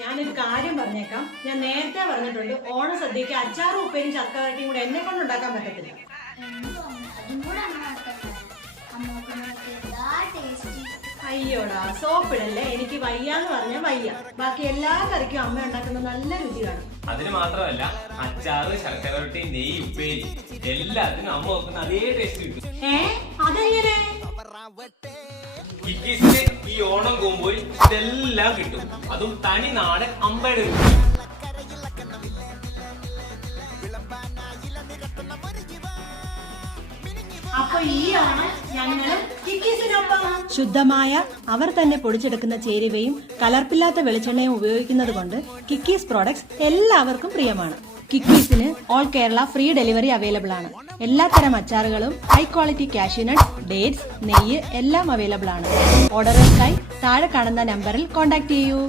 ഞാനൊരു കാര്യം പറഞ്ഞേക്കാം. ഞാൻ നേരത്തെ പറഞ്ഞിട്ടുണ്ട്, ഓണസദ്യക്ക് അച്ചാറും ഉപ്പേരും ചക്കവരട്ടിയും കൂടെ എന്നെ കൊണ്ട് ഉണ്ടാക്കാൻ പറ്റത്തില്ല. അയ്യോടാ, സോപ്പിടല്ലേ. എനിക്ക് വയ്യാന്ന് പറഞ്ഞാൽ വയ്യ. ബാക്കി എല്ലാ കറിക്കും അമ്മ ഉണ്ടാക്കുന്ന നല്ല രുചി കാണും. അതിന് മാത്രമല്ല, അച്ചാറ്, ശർക്കരവരട്ടി, നെയ്യ്, ഉപ്പേരി എല്ലാത്തിനും അമ്മ വെക്കുന്ന അതേ ടേസ്റ്റ് കിട്ടും. അതെങ്ങനെ? കിക്കീസിന് ഈ ഓണം കോമ്പോയിൽ ഇതെല്ലാം കിട്ടും. അതും തനി നാടൻ അമ്പയുടെ രുചി. അപ്പൊ ഈ ഓണം ഞങ്ങളും കിക്കീസിനൊപ്പം. ശുദ്ധമായ അവർ തന്നെ പൊടിച്ചെടുക്കുന്ന ചേരുവയും കലർപ്പില്ലാത്ത വെളിച്ചെണ്ണയും ഉപയോഗിക്കുന്നത് കൊണ്ട് കിക്കീസ് പ്രോഡക്ട്സ് എല്ലാവർക്കും പ്രിയമാണ്. കിക്കീസിന് all Kerala free delivery available ആണ്. എല്ലാത്തരം അച്ചാറുകളും ഹൈ ക്വാളിറ്റി കാഷ്യൂനട്ട്സ്, ഡേറ്റ്സ്, നെയ്യ് എല്ലാം അവൈലബിൾ ആണ്. ഓർഡറുകൾക്കായി താഴെ കാണുന്ന നമ്പറിൽ കോൺടാക്ട് ചെയ്യൂ.